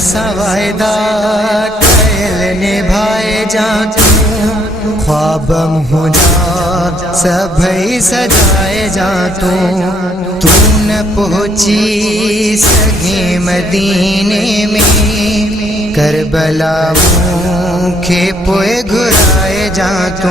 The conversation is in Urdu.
سوائدہ کیل نبھائے جان تو خوابم ہونا سبھی سجائے جان تو نہ پہنچی سگے مدینے میں کربلا منہ کے پوئے گھرائے جان تو